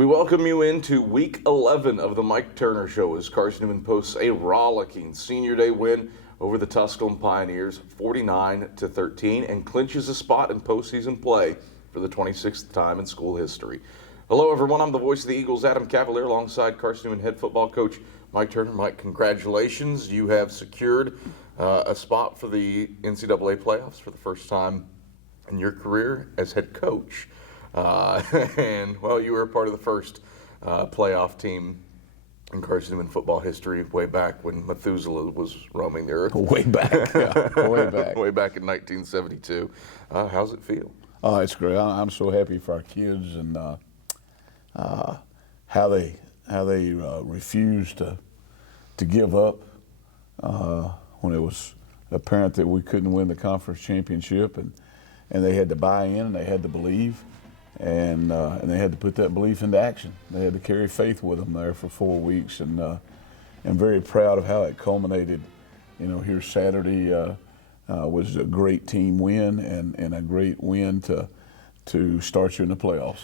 We welcome you into Week 11 of the Mike Turner Show as Carson-Newman posts a rollicking Senior Day win over the Tusculum Pioneers, 49-13, and clinches a spot in postseason play for the 26th time in school history. Hello, everyone. I'm the voice of the Eagles, Adam Cavalier, alongside Carson-Newman head football coach Mike Turner. Mike, congratulations. You have secured a spot for the NCAA playoffs for the first time in your career as head coach. And, well, you were a part of the first playoff team in Carson-Newman football history way back when Methuselah was roaming the earth. Way back, yeah, way back. Way back in 1972. How's it feel? It's great. I'm so happy for our kids and how they refused to give up when it was apparent that we couldn't win the conference championship, and they had to buy in and they had to believe. And they had to put that belief into action. They had to carry faith with them there for 4 weeks, and I'm very proud of how it culminated. You know, here Saturday was a great team win and a great win to start you in the playoffs.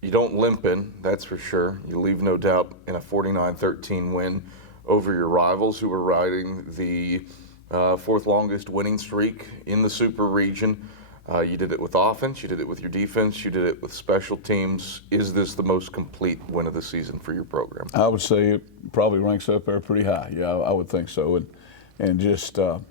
You don't limp in, that's for sure. You leave no doubt in a 49-13 win over your rivals who were riding the fourth longest winning streak in the Super Region. You did it with offense, you did it with your defense, you did it with special teams. Is this the most complete win of the season for your program? I would say it probably ranks up there pretty high. Yeah, I would think so. And just, you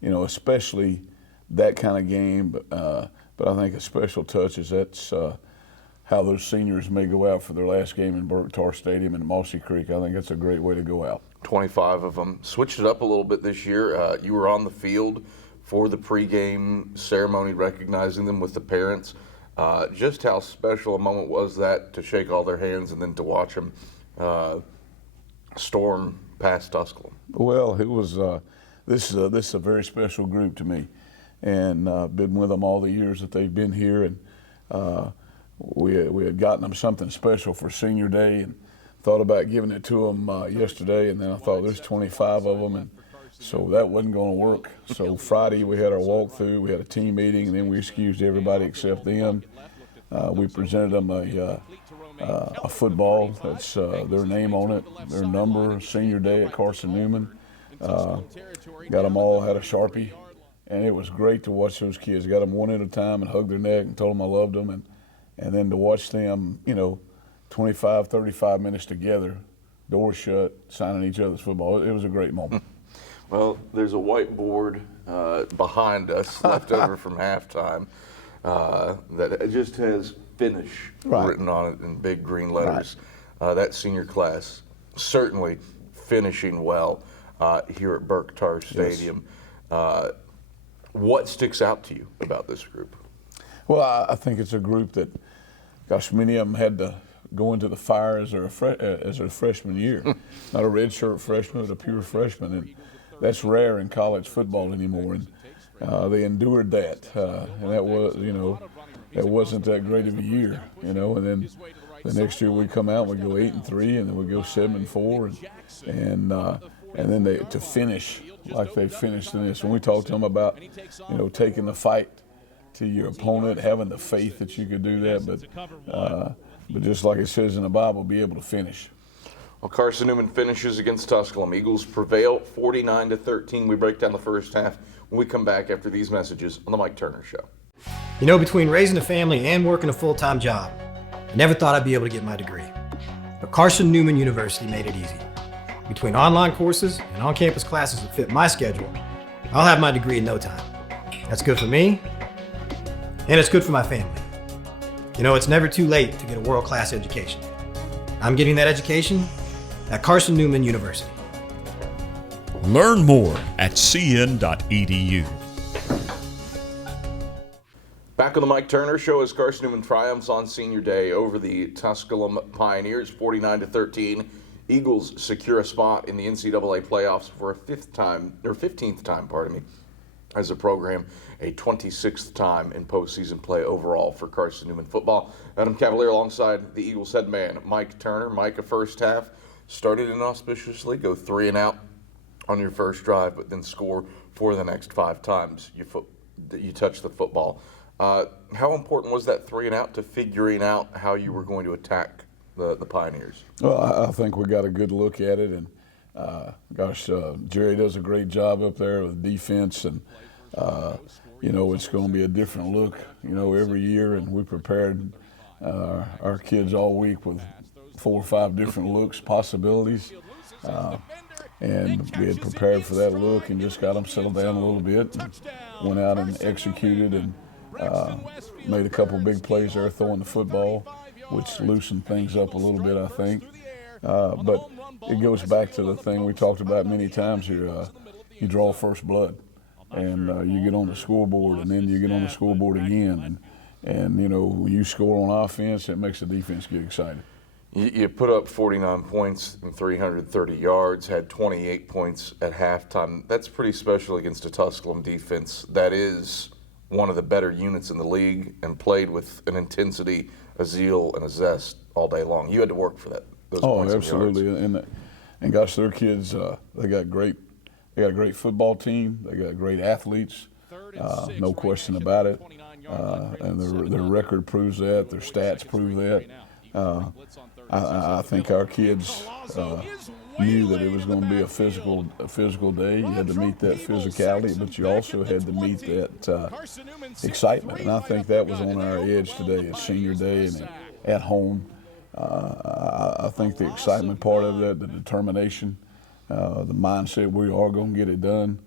know, especially that kind of game, but I think a special touch is that's how those seniors may go out for their last game in Burke-Tar Stadium in Mossy Creek. I think that's a great way to go out. 25 of them. Switched it up a little bit this year. You were on the field for the pregame ceremony, recognizing them with the parents. Just how special a moment was that to shake all their hands and then to watch them storm past Tusculum? Well, it was. This is a very special group to me, and been with them all the years that they've been here, and we had gotten them something special for Senior Day, and thought about giving it to them yesterday, and then I thought there's 25 of them, and so that wasn't going to work. So Friday we had our walkthrough, we had a team meeting, and then we excused everybody except them. We presented them a football that's their name on it, their number, Senior Day at Carson-Newman. Got them all, had a Sharpie, and it was great to watch those kids. Got them one at a time and hugged their neck and told them I loved them, and then to watch them, you know, 25, 35 minutes together, doors shut, signing each other's football. It was a great moment. Well, there's a whiteboard behind us left over from halftime that just has finish written on it in big green letters. That senior class certainly finishing well here at Burke-Tar Stadium. Yes. What sticks out to you about this group? Well, I think it's a group that, gosh, many of them had to go into the fire as their freshman year. Not a redshirt freshman, but a pure freshman. And that's rare in college football anymore, and they endured that, and that was, you know, that wasn't that great of a year, you know. And then the next year we come out, we go 8-3, and then we go 7-4, and then they to finish like they finished in this. When we talked to them about, you know, taking the fight to your opponent, having the faith that you could do that, but just like it says in the Bible, be able to finish. Well, Carson-Newman finishes against Tusculum. Eagles prevail 49-13. We break down the first half when we come back after these messages on the Mike Turner Show. You know, between raising a family and working a full-time job, I never thought I'd be able to get my degree. But Carson-Newman University made it easy. Between online courses and on-campus classes that fit my schedule, I'll have my degree in no time. That's good for me, and it's good for my family. You know, it's never too late to get a world-class education. I'm getting that education at Carson-Newman University. Learn more at cn.edu. Back on the Mike Turner Show as Carson-Newman triumphs on Senior Day over the Tusculum Pioneers, 49-13. Eagles secure a spot in the NCAA playoffs for a 15th time, as a program, a 26th time in postseason play overall for Carson-Newman football. Adam Cavalier alongside the Eagles head man, Mike Turner. Mike, a first half started inauspiciously, go 3 and out on your first drive, but then score for the next 5 times you touch the football. How important was that 3 and out to figuring out how you were going to attack the Pioneers? Well, I think we got a good look at it, and Jerry does a great job up there with defense, and it's going to be a different look, every year, and we prepared our kids all week with 4 or 5 different looks, possibilities, and we had prepared for that look and just got them settled down a little bit, and went out and executed, and made a couple big plays there throwing the football, which loosened things up a little bit, I think. But it goes back to the thing we talked about many times here. You draw first blood, and you get on the scoreboard, and then you get on the scoreboard again. And when you score on offense, it makes the defense get excited. You put up 49 points and 330 yards, had 28 points at halftime. That's pretty special against a Tusculum defense that is one of the better units in the league and played with an intensity, a zeal, and a zest all day long. You had to work for that. Those points absolutely. And gosh, their kids, they got a great football team. They got great athletes, no question about it. And their record proves that. Their stats prove that. I think our kids knew that it was going to be a physical day. You had to meet that physicality, but you also had to meet that excitement. And I think that was on our edge today. It's senior day and at home. I think the excitement part of that, the determination, the mindset we are going to get it done.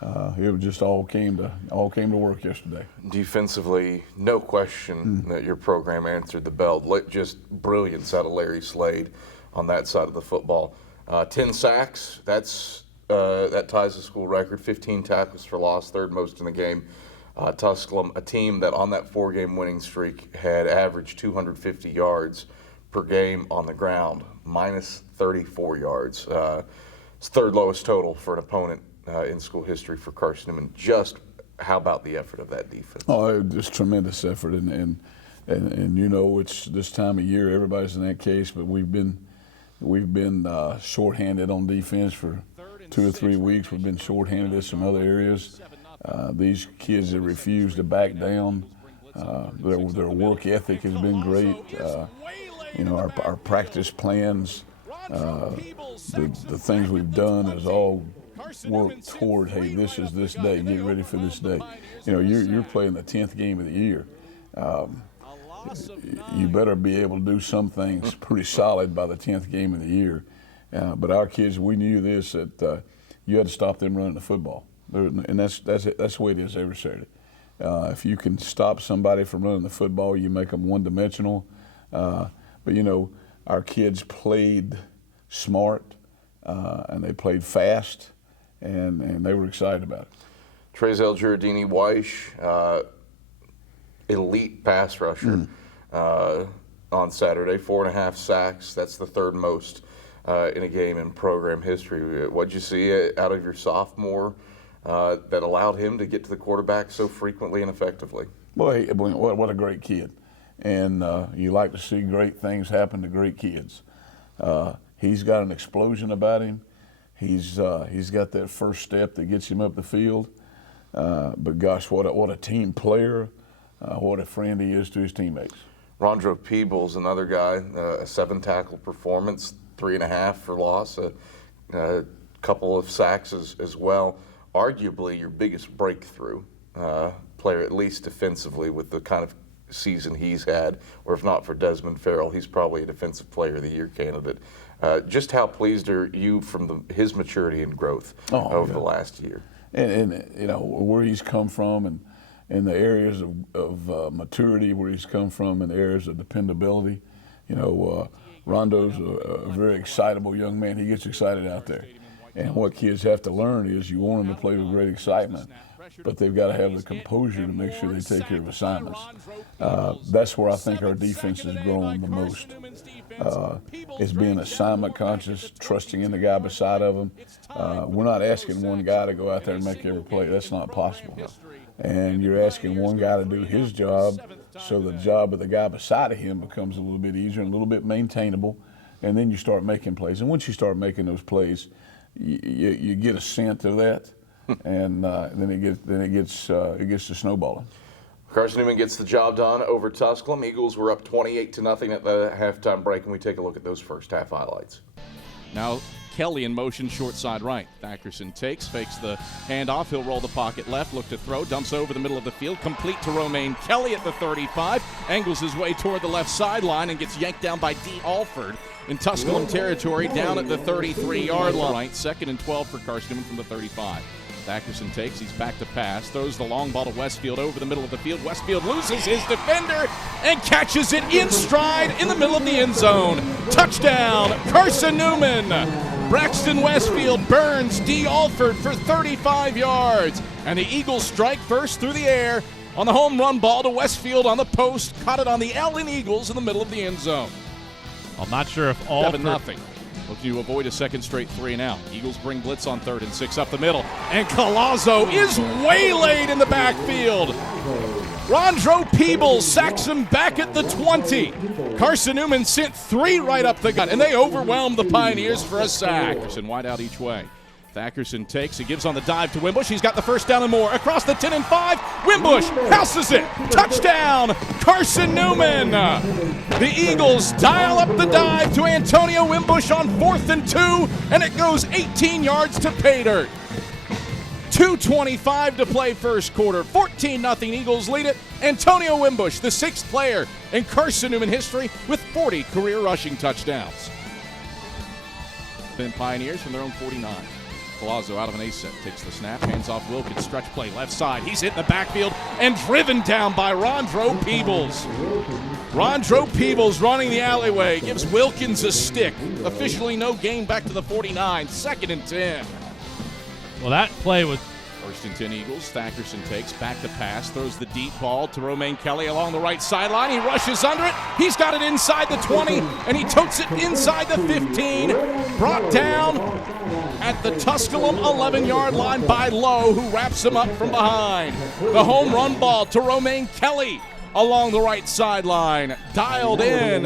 It just all came to work yesterday. Defensively, no question that your program answered the bell. Just brilliance out of Larry Slade on that side of the football. 10 sacks, that ties the school record. 15 tackles for loss, third most in the game. Tusculum, a team that on that 4-game winning streak had averaged 250 yards per game on the ground, minus 34 yards. It's third lowest total for an opponent in school history for Carson-Newman. Just how about the effort of that defense? Oh, just tremendous effort, and it's this time of year, everybody's in that case, but we've been shorthanded on defense for 2 or 3 weeks. We've been shorthanded in some other areas. These kids have refused to back down. Their work ethic has been great. Our practice plans, the things we've done is all work toward, hey, this is this day, get ready for this day. You're playing the 10th game of the year. You better be able to do some things pretty solid by the 10th game of the year. But our kids, we knew this, that you had to stop them running the football. And that's the way it is every Saturday. If you can stop somebody from running the football, you make them one-dimensional. But our kids played smart, and they played fast, and they were excited about it. Trezell Giardini-Weish, elite pass rusher on Saturday, 4.5 sacks. That's the third most in a game in program history. What'd you see out of your sophomore that allowed him to get to the quarterback so frequently and effectively? Boy, what a great kid. And you like to see great things happen to great kids. He's got an explosion about him. He's got that first step that gets him up the field. But gosh, what a team player. What a friend he is to his teammates. Rondro Peebles, another guy, a 7-tackle performance, 3.5 for loss, a couple of sacks as well. Arguably your biggest breakthrough player, at least defensively, with the kind of season he's had, or if not for Desmond Farrell, he's probably a Defensive Player of the Year candidate. Just how pleased are you from his maturity and growth over the last year? And where he's come from, and the areas of maturity where he's come from, and the areas of dependability. Rondo's a very excitable young man. He gets excited out there. And what kids have to learn is you want them to play with great excitement, but they've got to have the composure to make sure they take care of assignments. That's where I think our defense has grown the most. Is being assignment conscious, trusting in the guy beside of him. We're not asking one guy to go out there and make every play. That's not possible. And you're asking one guy to do his job, so the job of the guy beside of him becomes a little bit easier and a little bit maintainable, and then you start making plays. And once you start making those plays, you get a scent of that, and then it gets to snowballing. Carson-Newman gets the job done over Tusculum. Eagles were up 28-0 at the halftime break, and we take a look at those first half highlights. Now Kelly in motion short side right. Thackerson fakes the handoff. He'll roll the pocket left, look to throw, dumps over the middle of the field, complete to Romaine Kelly at the 35, angles his way toward the left sideline and gets yanked down by D. Alford in Tusculum territory down at the 33-yard line. 2nd and 12 for Carson-Newman from the 35. Thackerson he's back to pass, throws the long ball to Westfield over the middle of the field. Westfield loses his defender and catches it in stride in the middle of the end zone. Touchdown, Carson-Newman. Braxton Westfield burns D. Alford for 35 yards. And the Eagles strike first through the air on the home run ball to Westfield on the post. Caught it on the Allen Eagles in the middle of the end zone. I'm not sure if Alford... 7-0. Looking to avoid a second straight 3 and out. Eagles bring blitz on 3rd and 6 up the middle. And Collazo is waylaid in the backfield. Rondro Peebles sacks him back at the 20. Carson-Newman sent 3 right up the gut, and they overwhelmed the Pioneers for a sack. Thackerson wide out each way. Thackerson he gives on the dive to Wimbush. He's got the first down and more. Across the 10 and 5, Wimbush houses it. Touchdown, Carson-Newman. The Eagles dial up the dive to Antonio Wimbush on 4th and 2, and it goes 18 yards to pay dirt. 2:25 to play first quarter. 14-0 Eagles lead it. Antonio Wimbush, the 6th player in Carson-Newman history with 40 career rushing touchdowns. Then Pioneers from their own 49. Collazo out of an A-set, takes the snap, hands off Wilkins, stretch play, left side. He's hit in the backfield and driven down by Rondro Peebles. Rondro Peebles running the alleyway, gives Wilkins a stick. Officially no gain back to the 49, 2nd and 10. Well, that play was... 1st and 10 Eagles. Thackerson back to pass, throws the deep ball to Romaine Kelly along the right sideline. He rushes under it. He's got it inside the 20, and he totes it inside the 15. Brought down at the Tusculum 11-yard line by Lowe, who wraps him up from behind. The home run ball to Romaine Kelly along the right sideline. Dialed in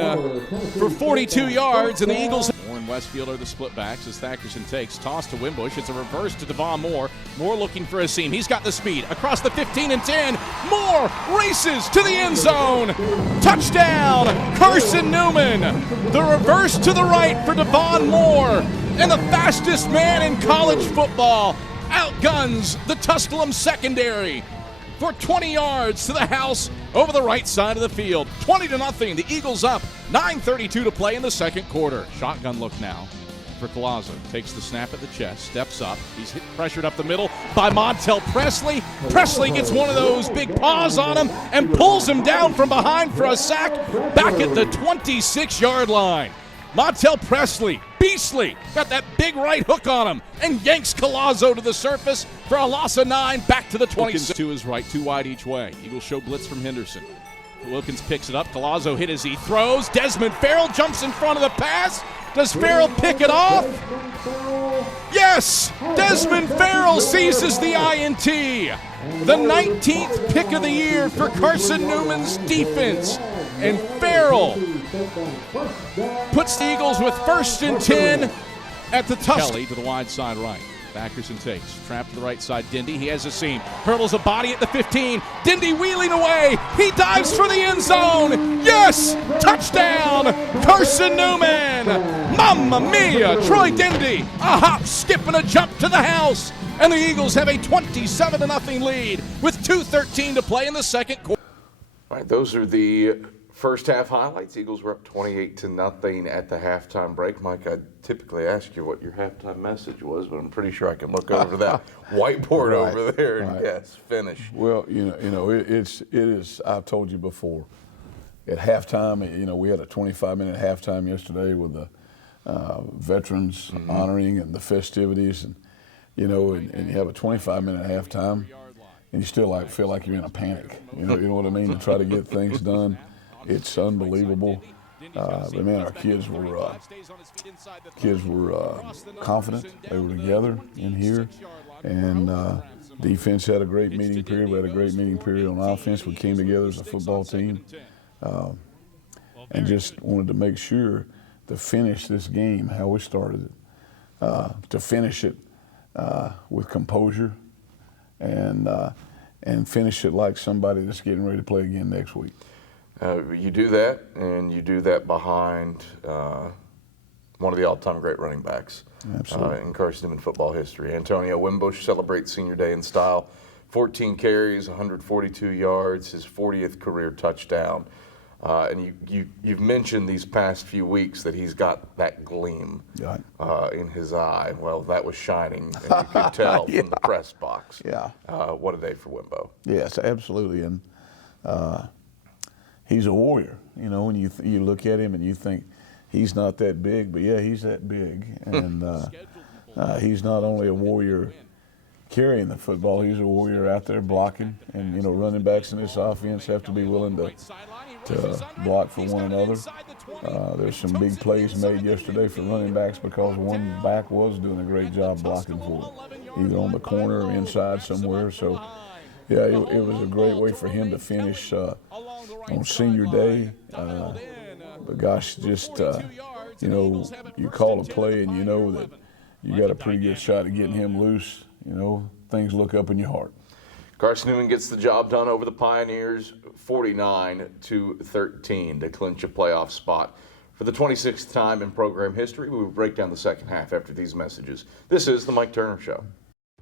for 42 yards, and the Eagles... and Westfield are the split backs as Thackerson toss to Wimbush. It's a reverse to Devon Moore. Moore looking for a seam. He's got the speed across the 15 and 10. Moore races to the end zone. Touchdown, Carson-Newman. The reverse to the right for Devon Moore. And the fastest man in college football outguns the Tusculum secondary for 20 yards to the house over the right side of the field. 20-0. The Eagles up. 9:32 to play in the second quarter. Shotgun look now for Collazo. Takes the snap at the chest, steps up. He's pressured up the middle by Montel Presley. Presley gets one of those big paws on him and pulls him down from behind for a sack back at the 26-yard line. Montel Presley, beastly, got that big right hook on him and yanks Collazo to the surface for a loss of 9 back to the 26. To his right, 2 wide each way. Eagles show blitz from Henderson. Wilkins picks it up. Collazo hit as he throws. Desmond Farrell jumps in front of the pass. Does Farrell pick it off? Yes! Desmond Farrell seizes the INT. The 19th pick of the year for Carson-Newman's defense. And Farrell puts the Eagles with 1st and 10 at the Kelly to the wide side right. Thackerson trapped to the right side. Dindy, he has a seam. Hurdles a body at the 15. Dindy wheeling away. He dives for the end zone. Yes! Touchdown! Carson-Newman! Mamma mia! Troy Dindy, a hop, skip, and a jump to the house. And the Eagles have a 27-0 lead with 2:13 to play in the second quarter. All right, those are the first half highlights. Eagles were up 28-0 at the halftime break. Mike, I typically ask you what your halftime message was, but I'm pretty sure I can look over that whiteboard Right, over there and right. yes, finish. Well, it is. I've told you before. At halftime, we had a 25-minute halftime yesterday with the veterans honoring and the festivities, and you have a 25-minute halftime, and you still feel like you're in a panic. You know what I mean? To try to get things done. It's unbelievable. But man, our kids were confident. They were together in here, and defense had a great meeting period. We had a great meeting period on offense. We came together as a football team, and just wanted to make sure to finish this game how we started it, to finish it with composure, and and finish it like somebody that's getting ready to play again next week. You do that, and you do that behind one of the all-time great running backs in Carson-Newman football history. Antonio Wimbush celebrates senior day in style. 14 carries, 142 yards, his 40th career touchdown. And you've mentioned these past few weeks that he's got that gleam in his eye. Well, that was shining, and you could tell from the press box. Yeah. What a day for Wimbo. Yes, absolutely. And he's a warrior. You know, when you look at him and you think he's not that big, but yeah, he's that big. And he's not only a warrior carrying the football, he's a warrior out there blocking. And, you know, running backs in this offense have to be willing to block for one another. There's some big plays made yesterday for running backs because one back was doing a great job blocking for him, either on the corner or inside somewhere. So, yeah, it was a great way for him to finish on senior day. But gosh, just, you know, you call a play and you know that you got a pretty good shot at getting him loose. You know, things look up in your heart. Carson-Newman gets the job done over the Pioneers, 49-13 to clinch a playoff spot. For the 26th time in program history, we will break down the second half after these messages. This is the Mike Turner Show.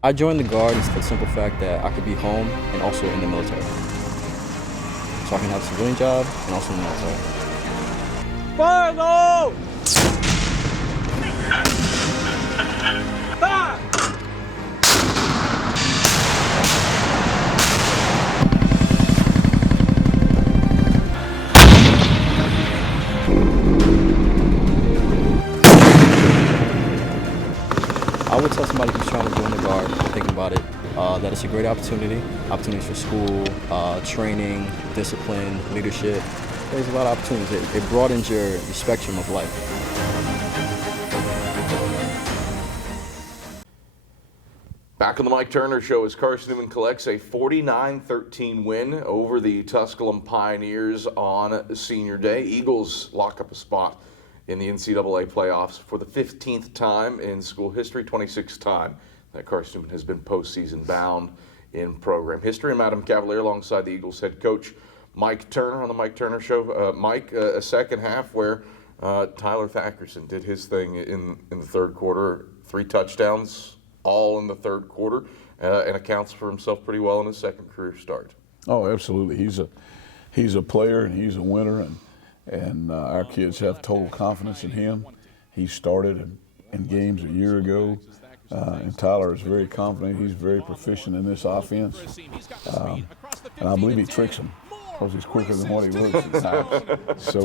I joined the Guard for the simple fact that I could be home and also in the military. So I can have a civilian job and also in the military. Fire, go! I would tell somebody who's trying to join the Guard, thinking about it, that it's a great opportunities for school, training, discipline, leadership. There's a lot of opportunities. It broadens your spectrum of life. Back on the Mike Turner Show as Carson-Newman collects a 49-13 win over the Tusculum Pioneers on senior day. Eagles lock up a spot in the NCAA playoffs for the 15th time in school history, 26th time that Carson-Newman has been postseason bound in program history. I'm Adam Cavalier alongside the Eagles head coach Mike Turner on the Mike Turner Show. Mike, a second half where Tyler Thackerson did his thing in the third quarter, 3 touchdowns, all in the third quarter, and accounts for himself pretty well in his second career start. Oh, absolutely. He's a player and he's a winner, and our kids have total confidence in him. He started in games a year ago, and Tyler is very confident. He's very proficient in this offense, and I believe he tricks him because he's quicker than what he looks at times. So,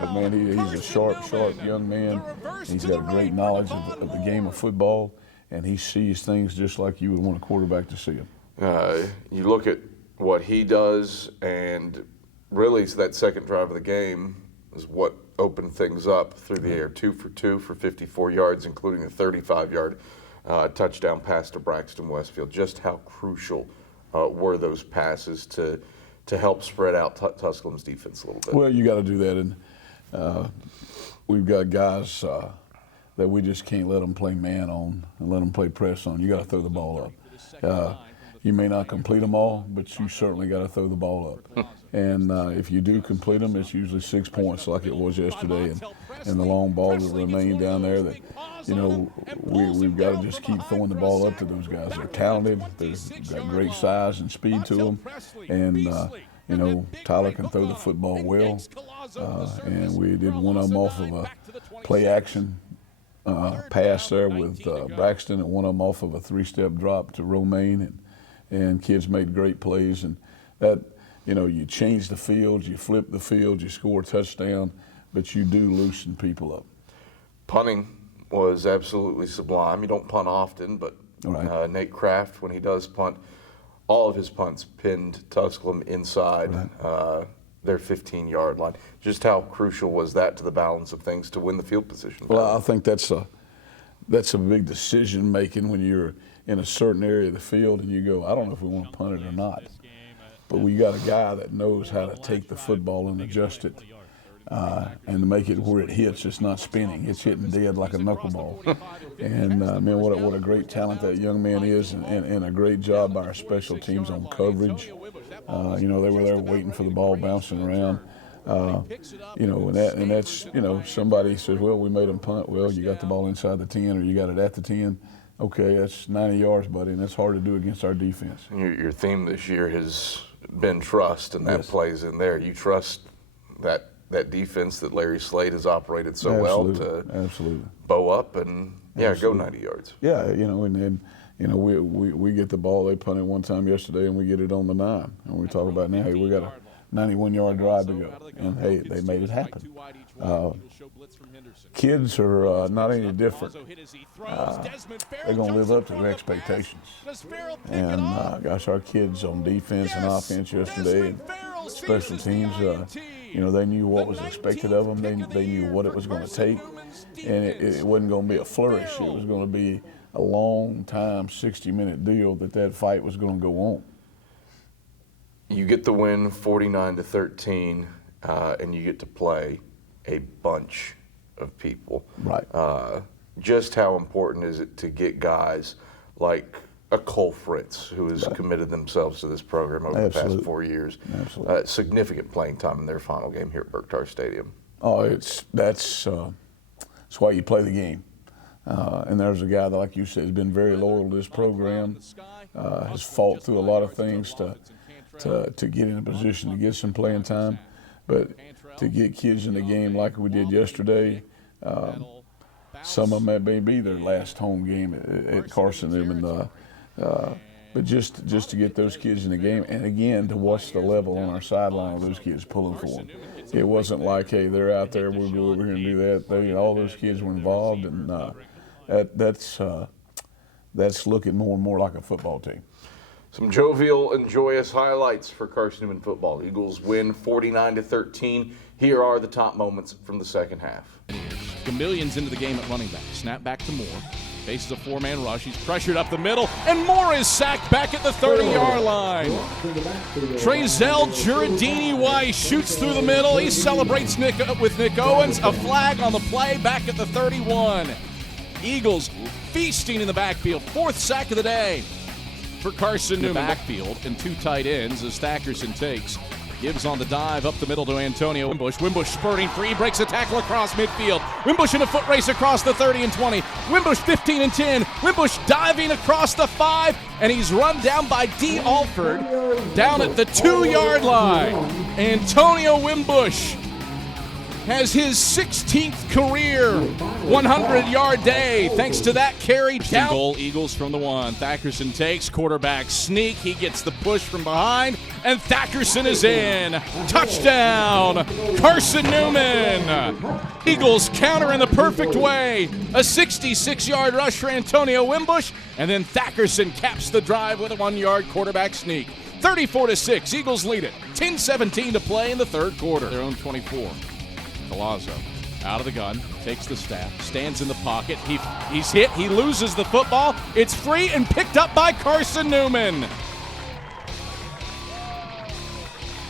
but man, he's a sharp young man. He's got a great knowledge of the game of football, and he sees things just like you would want a quarterback to see them. You look at what he does, and really that second drive of the game is what opened things up through the air. 2 for 2 for 54 yards, including a 35-yard touchdown pass to Braxton Westfield. Just how crucial were those passes to help spread out Tusculum's defense a little bit? Well, you got to do that, and we've got guys that we just can't let them play man on and let them play press on. You got to throw the ball up. You may not complete them all, but you certainly got to throw the ball up. And if you do complete them, it's usually 6 points like it was yesterday. And the long ball that remained down there that, you know, we've got to just keep throwing the ball up to those guys. They're talented. They've got great size and speed to them. And, you know, Tyler can throw the football well. And we did one of them off of a play action pass there with Braxton, and one of them off of a 3-step drop to Romaine, and kids made great plays. And that, you know, you change the field, you flip the field, you score a touchdown, but you do loosen people up. Punting was absolutely sublime. You don't punt often, but Nate Kraft, when he does punt, all of his punts pinned Tusculum inside their 15-yard line. Just how crucial was that to the balance of things to win the field position? Well, I think that's a big decision making when you're in a certain area of the field and you go, I don't know if we want to punt it or not. But we got a guy that knows how to take the football and adjust it and to make it where it hits, it's not spinning. It's hitting dead like a knuckleball. And, man, what a great talent that young man is, and a great job by our special teams on coverage. You know, they were there waiting for the ball bouncing around. You know, and that's, you know, somebody says, well, we made them punt. Well, you got the ball inside the 10 or you got it at the 10. Okay, that's 90 yards, buddy, and that's hard to do against our defense. Your theme this year has been trust, and that plays in there. You trust that defense that Larry Slade has operated so well to bow up and go 90 yards. Yeah, you know, and you know, we get the ball. They punted one time yesterday, and we get it on the 9. And we talk about now, hey, we got a 91-yard drive to go, and hey, they made it happen. Kids are not any different. They're going to live up to their expectations. And gosh, our kids on defense and offense yesterday, and special teams, you know, they knew what was expected of them. They knew what it was going to take, and it wasn't going to be a flourish. It was going to be a long time, 60-minute deal that fight was going to go on. You get the win 49-13, and you get to play a bunch of people. Right. Just how important is it to get guys like a Cole Fritz, who has committed themselves to this program over the past 4 years? Absolutely. Significant playing time in their final game here at Berktar Stadium. Oh, that's why you play the game. And there's a guy that, like you said, has been very loyal to this program, has fought through a lot of things to get in a position to get some playing time. But to get kids in the game like we did yesterday, some of them may be their last home game at Carson-Newman. But just to get those kids in the game, and again, to watch the level on our sideline of those kids pulling for them. It wasn't like, hey, they're out there, we'll go over here and do that. All those kids were involved, and that's looking more and more like a football team. Some jovial and joyous highlights for Carson-Newman football. Eagles win 49-13. Here are the top moments from the second half. Millions into the game at running back. Snap back to Moore. Faces a 4-man rush. He's pressured up the middle, and Moore is sacked back at the 30-yard line. Trezell Giardini-Weiss shoots through the middle. He celebrates with Nick Owens. A flag on the play back at the 31. Eagles feasting in the backfield. 4th sack of the day for Carson-Newman. Backfield and 2 tight ends as Thackerson takes. Gibbs on the dive up the middle to Antonio Wimbush. Wimbush spurting free, breaks a tackle across midfield. Wimbush in a foot race across the 30 and 20. Wimbush 15 and 10. Wimbush diving across the 5, and he's run down by D. Alford down at the 2-yard line. Antonio Wimbush has his 16th career 100-yard day thanks to that carry down. Goal, Eagles from the 1. Thackerson takes, quarterback sneak. He gets the push from behind, and Thackerson is in. Touchdown, Carson-Newman. Eagles counter in the perfect way. A 66-yard rush for Antonio Wimbush, and then Thackerson caps the drive with a 1-yard quarterback sneak. 34-6, Eagles lead it. 10:17 to play in the third quarter. Their own 24. Palazzo out of the gun, takes the snap, stands in the pocket. He's hit. He loses the football. It's free and picked up by Carson-Newman.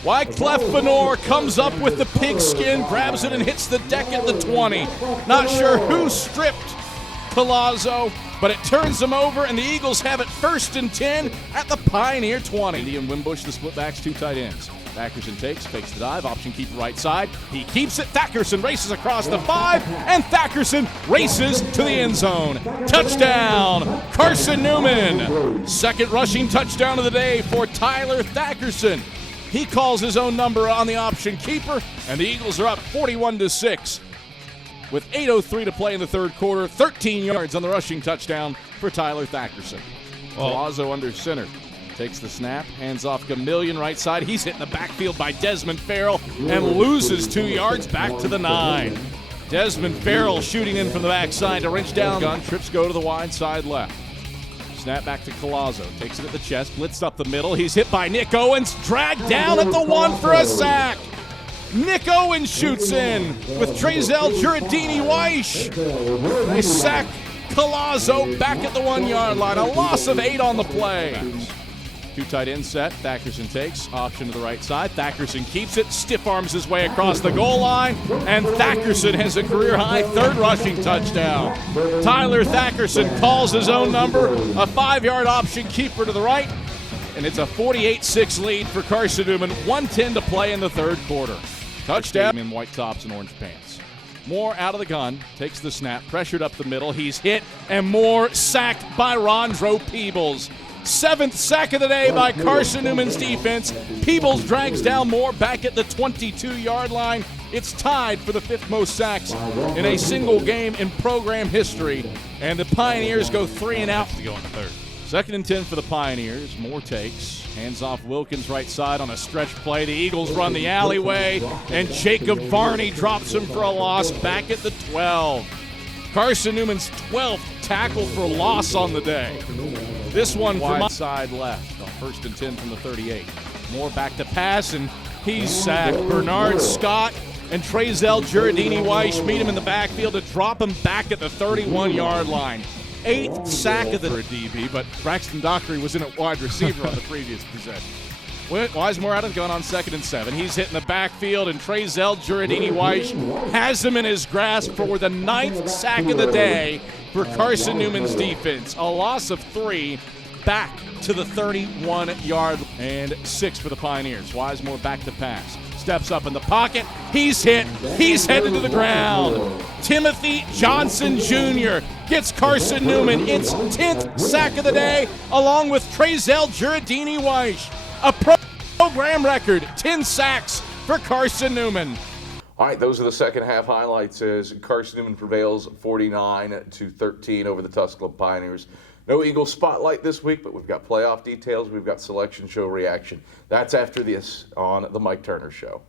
Wyclef Benor comes up with the pigskin, grabs it and hits the deck at the 20. Not sure who stripped Palazzo, but it turns him over, and the Eagles have it 1st and 10 at the Pioneer 20. And Wimbush, the split backs, 2 tight ends. Thackerson fakes the dive, option keeper right side. He keeps it. Thackerson races across the 5, and Thackerson races to the end zone. Touchdown, Carson-Newman. 2nd rushing touchdown of the day for Tyler Thackerson. He calls his own number on the option keeper, and the Eagles are up 41-6. With 8:03 to play in the third quarter, 13 yards on the rushing touchdown for Tyler Thackerson. Palazzo under center. Takes the snap, hands off Gamillion right side. He's hit in the backfield by Desmond Farrell and loses 2 yards back to the 9. Desmond Farrell shooting in from the backside to wrench down. Gun trips go to the wide side left. Snap back to Palazzo. Takes it at the chest, blitzed up the middle. He's hit by Nick Owens, dragged down at the 1 for a sack. Nick Owens shoots in with Trezell Giardini-Weiss. They sack Palazzo back at the 1-yard line. A loss of 8 on the play. Two tight end set. Thackerson takes. Option to the right side. Thackerson keeps it. Stiff arms his way across the goal line. And Thackerson has a career-high third rushing touchdown. Tyler Thackerson calls his own number. A 5-yard option keeper to the right. And it's a 48-6 lead for Carson-Newman. 1:10 to play in the third quarter. Touchdown in white tops and orange pants. Moore out of the gun, takes the snap, pressured up the middle. He's hit, and Moore sacked by Rondro Peebles. 7th sack of the day by Carson-Newman's defense. Peebles drags down Moore back at the 22-yard line. It's tied for the 5th most sacks in a single game in program history. And the Pioneers go 3 and out to go in the third. 2nd and 10 for the Pioneers. Moore takes. Hands off Wilkins right side on a stretch play. The Eagles run the alleyway, and Jacob Varney drops him for a loss back at the 12. Carson-Newman's 12th tackle for loss on the day. This one from side left. 1st and 10 from the 38. Moore back to pass, and he's sacked. Bernard Scott and Trezell Giardini-Weish meet him in the backfield to drop him back at the 31-yard line. 8th sack of the DB, but Braxton Dockery was in at wide receiver on the previous possession. Wisemore out of the gun on 2nd and 7. He's hitting the backfield, and Trezell Giardini-Weish has him in his grasp for the 9th sack of the day for Carson-Newman's defense. A loss of 3 back to the 31-yard and 6 for the Pioneers. Wisemore back to pass. Steps up in the pocket. He's hit. He's headed to the ground. Timothy Johnson Jr. gets Carson-Newman its 10th sack of the day, along with Trezell Giardini-Weish. A program record, 10 sacks for Carson-Newman. All right, those are the second half highlights as Carson-Newman prevails 49-13 over the Tusculum Pioneers. No Eagles spotlight this week, but we've got playoff details. We've got selection show reaction. That's after this on The Mike Turner Show.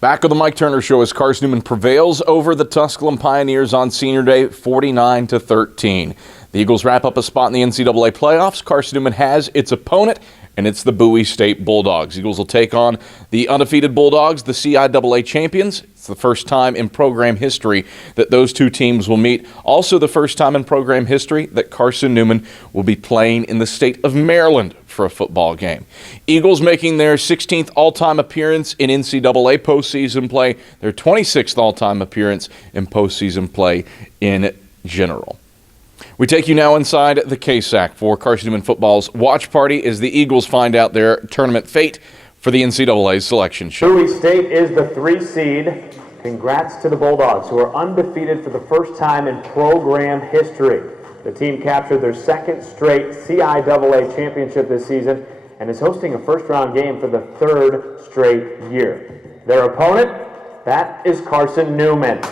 Back on the Mike Turner Show as Carson-Newman prevails over the Tusculum Pioneers on Senior Day, 49-13. The Eagles wrap up a spot in the NCAA playoffs. Carson-Newman has its opponent, and it's the Bowie State Bulldogs. Eagles will take on the undefeated Bulldogs, the CIAA champions. It's the first time in program history that those two teams will meet. Also the first time in program history that Carson-Newman will be playing in the state of Maryland for a football game. Eagles making their 16th all-time appearance in NCAA postseason play, their 26th all-time appearance in postseason play in general. We take you now inside the KSAC for Carson-Newman football's watch party as the Eagles find out their tournament fate for the NCAA selection show. Bowie State is the 3 seed. Congrats to the Bulldogs, who are undefeated for the first time in program history. The team captured their 2nd straight CIAA championship this season and is hosting a first-round game for the 3rd straight year. Their opponent, that is Carson-Newman.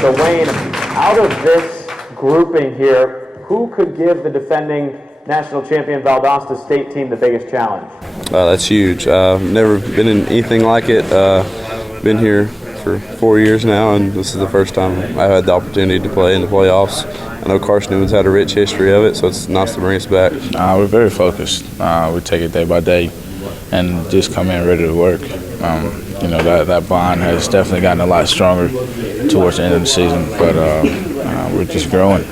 So Wayne, out of this grouping here, who could give the defending national champion Valdosta State team the biggest challenge? That's huge. I've never been in anything like it. Been here for 4 years now, and this is the first time I've had the opportunity to play in the playoffs. I know Carson-Newman's had a rich history of it, so it's nice to bring us back. We're very focused. We take it day by day and just come in ready to work. That bond has definitely gotten a lot stronger towards the end of the season, but we're just growing.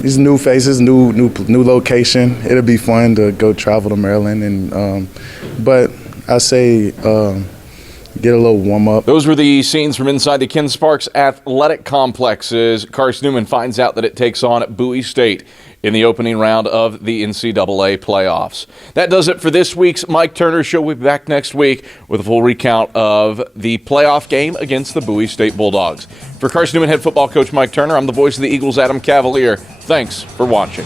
These new faces, new location. It'll be fun to go travel to Maryland, but I say get a little warm up. Those were the scenes from inside the Ken Sparks Athletic Complex as Carson-Newman finds out that it takes on Bowie State in the opening round of the NCAA playoffs. That does it for this week's Mike Turner Show. We'll be back next week with a full recount of the playoff game against the Bowie State Bulldogs. For Carson-Newman head football coach Mike Turner, I'm the voice of the Eagles Adam Cavalier. Thanks for watching.